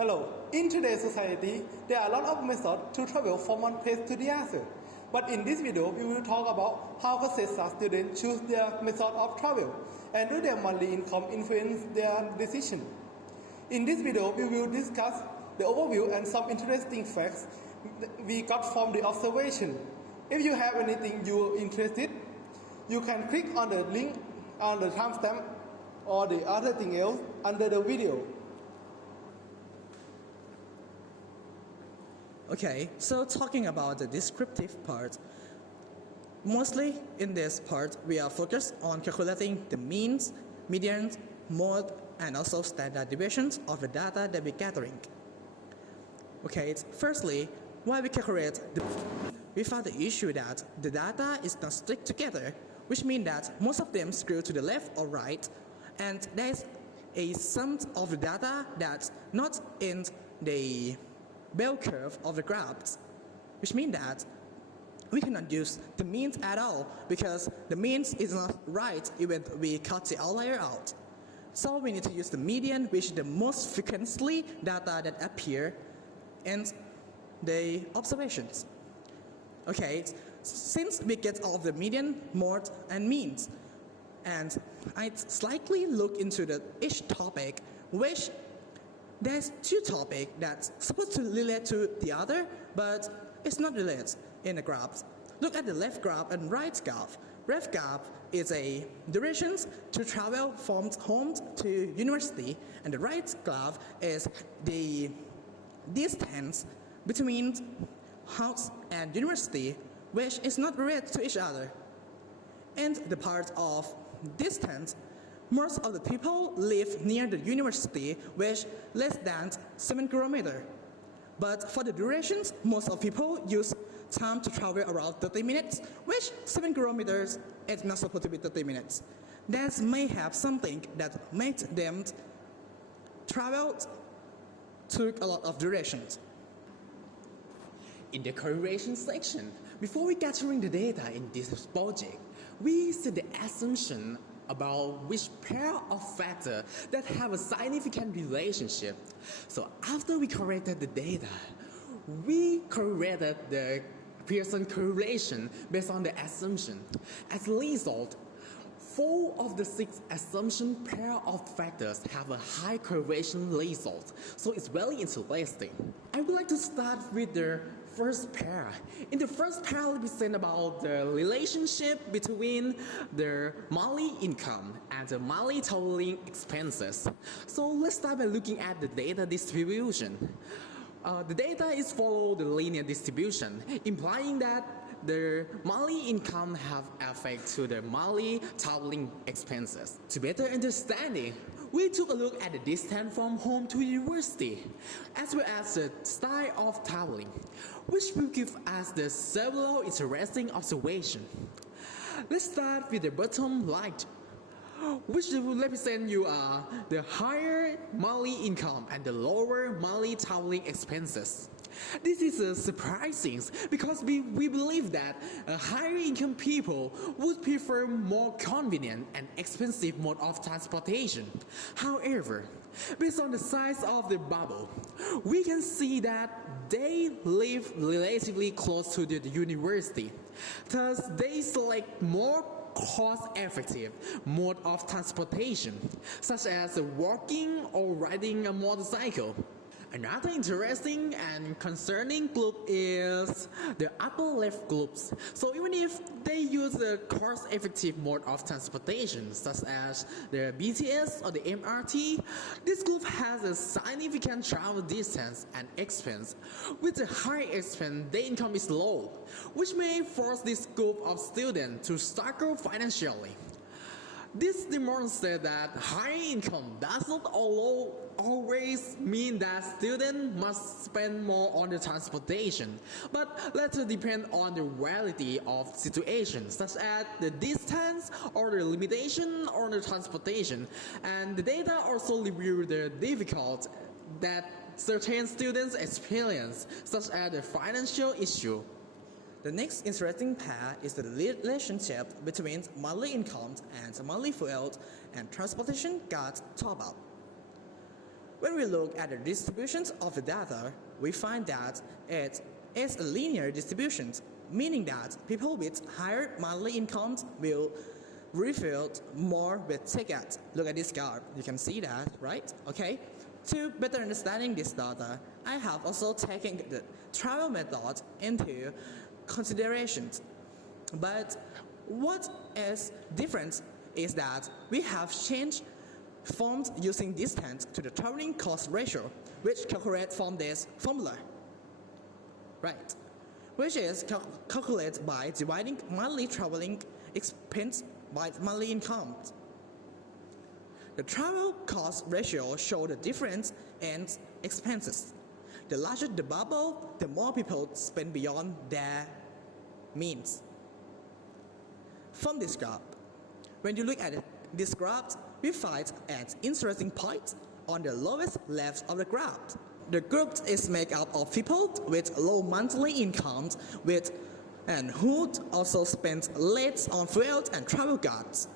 Hello. In today's society, there are a lot of methods to travel from one place to the other. But in this video, we will talk about how Chachalit students choose their method of travel and do their monthly income influence their decision. In this video, we will discuss the overview and some interesting facts we got from the observation. If you have anything you are interested, you can click on the link on the timestamp or the other thing else under the video. Okay, so talking about the descriptive part, mostly in this part we are focused on calculating the means, medians, mode, and also standard deviations of the data that we're gathering. Okay, firstly, while we calculate we found the issue that the data is not stick together, which means that most of them screw to the left or right, and there is a sum of the data that's not in the bell curve of the graphs, which means that we cannot use the means at all because the means is not right even if we cut the outlier out. So we need to use the median, which is the most frequently data that appear in the observations. Okay, since we get all of the median, mode, and means, and I slightly look into each topic, which there's two topics that's supposed to relate to the other, but it's not related in the graphs. Look at the left graph and right graph. Left graph is a durations to travel from home to university, and the right graph is the distance between house and university, which is not related to each other. And the part of distance, most of the people live near the university, which less than 7 kilometers. But for the durations, most of people use time to travel around 30 minutes, which 7 kilometers is not supposed to be 30 minutes. That may have something that made them travel took a lot of durations. In the correlation section, before we gathering the data in this project, we set the assumption about which pair of factors that have a significant relationship. So after we corrected the data, we corrected the Pearson correlation based on the assumption. As a result, 4 of the 6 assumption pair of factors have a high correlation result. So it's very interesting. I would like to start with the first pair. In the first pair, we said about the relationship between the monthly income and the monthly totaling expenses. So let's start by looking at the data distribution. The data is follow the linear distribution, implying that the monthly income have effect to the monthly totaling expenses. To better understand it, we took a look at the distance from home to university, as well as the style of traveling, which will give us the several interesting observations. Let's start with the bottom right, which will represent you are the higher monthly income and the lower monthly traveling expenses. This is surprising because we believe that higher income people would prefer more convenient and expensive mode of transportation. However, based on the size of the bubble, we can see that they live relatively close to the university. Thus, they select more cost-effective mode of transportation, such as walking or riding a motorcycle. Another interesting and concerning group is the upper left groups. So even if they use the cost-effective mode of transportation, such as the BTS or the MRT, this group has a significant travel distance and expense. With the high expense, their income is low, which may force this group of students to struggle financially. This demonstrates that high income does not always mean that students must spend more on the transportation, but later depend on the reality of situations, such as the distance or the limitation on the transportation. And the data also reveal the difficulty that certain students experience, such as the financial issue. The next interesting pair is the relationship between monthly income and monthly fuel and transportation got top up. When we look at the distributions of the data, we find that it is a linear distribution, meaning that people with higher monthly incomes will refill more with tickets. Look at this graph, you can see that, right? Okay. To better understanding this data, I have also taken the travel method into considerations. But what is different is that we have changed forms using distance to the traveling cost ratio, which calculates from this formula, right? Which is calculated by dividing monthly traveling expense by monthly income. The travel cost ratio shows the difference in expenses. The larger the bubble, the more people spend beyond their means. From this graph, when you look at this graph, we find an interesting point on the lowest left of the graph. The group is made up of people with low monthly incomes and who also spend less on fuel and travel costs,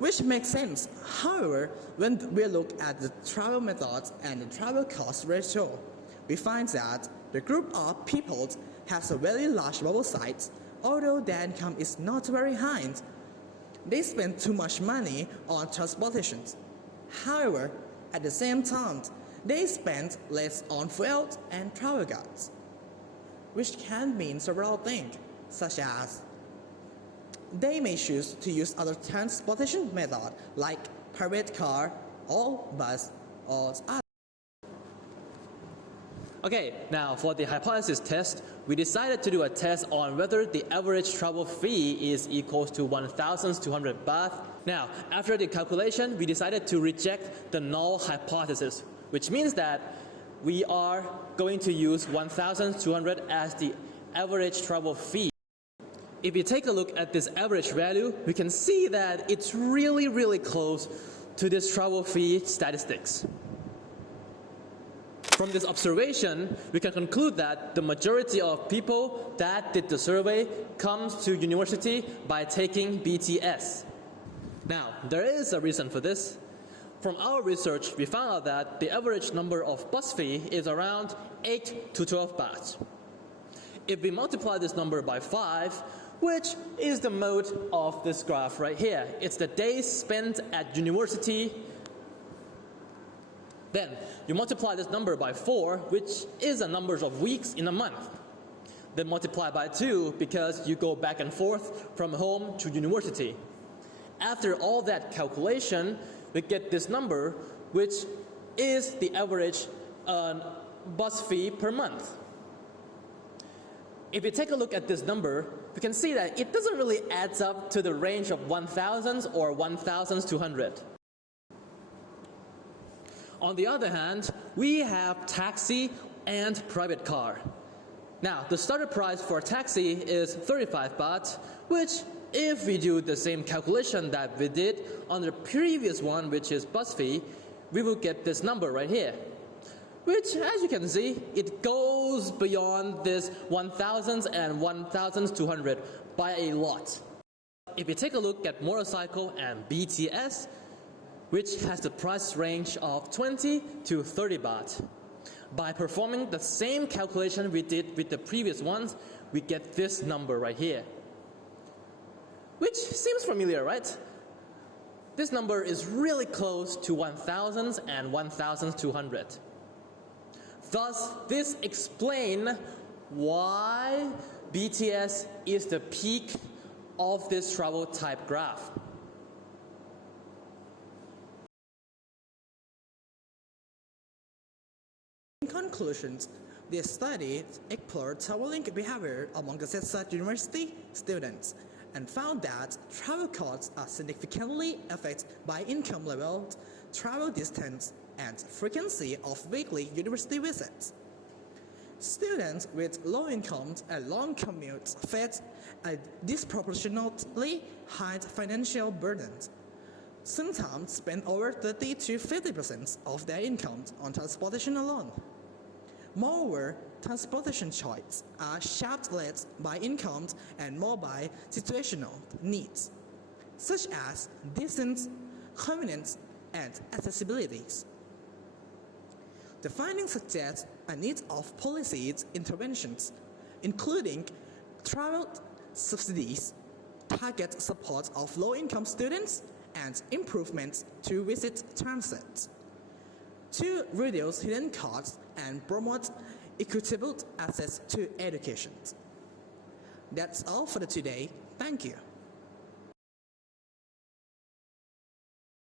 which makes sense. However, when we look at the travel methods and the travel cost ratio, we find that the group of people has a very large bubble size, although their income is not very high. They spend too much money on transportation. However, at the same time, they spend less on fuel and travel costs, which can mean several things, such as they may choose to use other transportation methods like private car or bus or other. Okay, now for the hypothesis test, we decided to do a test on whether the average travel fee is equal to 1,200 baht. Now, after the calculation, we decided to reject the null hypothesis, which means that we are going to use 1,200 as the average travel fee. If you take a look at this average value, we can see that it's really close to this travel fee statistics. From this observation, we can conclude that the majority of people that did the survey comes to university by taking BTS. Now, there is a reason for this. From our research, we found out that the average number of bus fee is around 8 to 12 baht. If we multiply this number by 5, which is the mode of this graph right here, it's the days spent at university. Then you multiply this number by 4, which is the numbers of weeks in a month. Then multiply by 2 because you go back and forth from home to university. After all that calculation, we get this number, which is the average bus fee per month. If you take a look at this number, we can see that it doesn't really add up to the range of 1,000 or 1,200. On the other hand, we have taxi and private car. Now, the starter price for taxi is 35 baht, which if we do the same calculation that we did on the previous one, which is bus fee, we will get this number right here, which, as you can see, it goes beyond this 1,000 and 1,200 by a lot. If you take a look at motorcycle and BTS, which has the price range of 20 to 30 baht. By performing the same calculation we did with the previous ones, we get this number right here. Which seems familiar, right? This number is really close to 1,000 and 1,200. Thus, this explains why BTS is the peak of this travel type graph. In conclusions, this study explored traveling behavior among the Sethtatad University students and found that travel costs are significantly affected by income level, travel distance, and frequency of weekly university visits. Students with low incomes and long commutes face a disproportionately high financial burden, sometimes spend over 30 to 50% of their income on transportation alone. Moreover, transportation choices are shaped less by incomes and more by situational needs, such as distance, convenience, and accessibility. The findings suggest a need of policies interventions, including travel subsidies, target support of low-income students, and improvements to visit transit to reduce hidden costs and promote equitable access to education. That's all for today. Thank you.